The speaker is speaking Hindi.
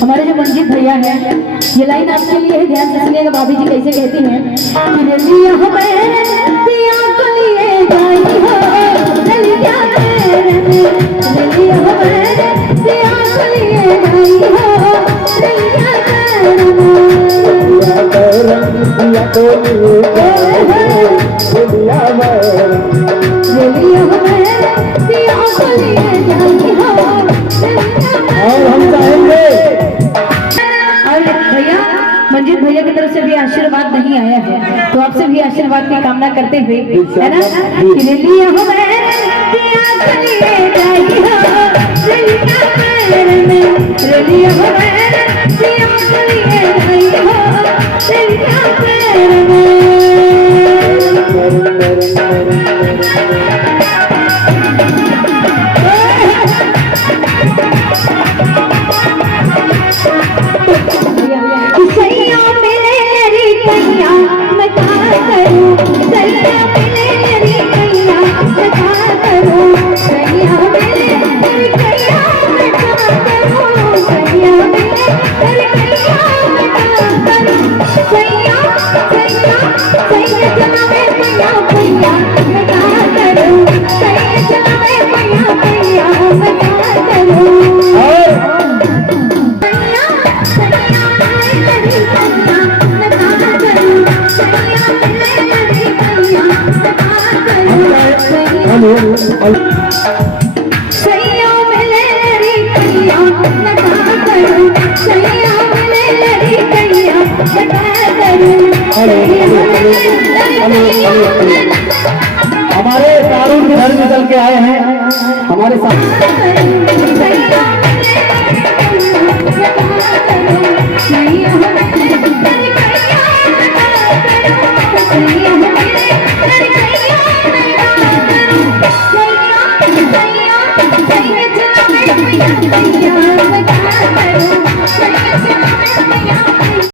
हमारे जो मंजीत भैया हैं, ये लाइन आपके लिए है, ध्यान से सुनिएगा। भाभी जी कैसे कहती हैं कि लिया हमें पिया को लिए जाई हो लिया हमें पिया को लिए जाई हो लिया और हम चाहेंगे और भैया मंजीत भैया की तरफ से भी आशीर्वाद नहीं आया है, तो आपसे भी आशीर्वाद की कामना करते हुए, है ना, कि लिया हमें पिया को लिए जाई हो लिया में लिया हमें पिया को लिए जाई हो लिया में। हमारे तारुण घर निकल के आए हैं हमारे साथ। Thank you.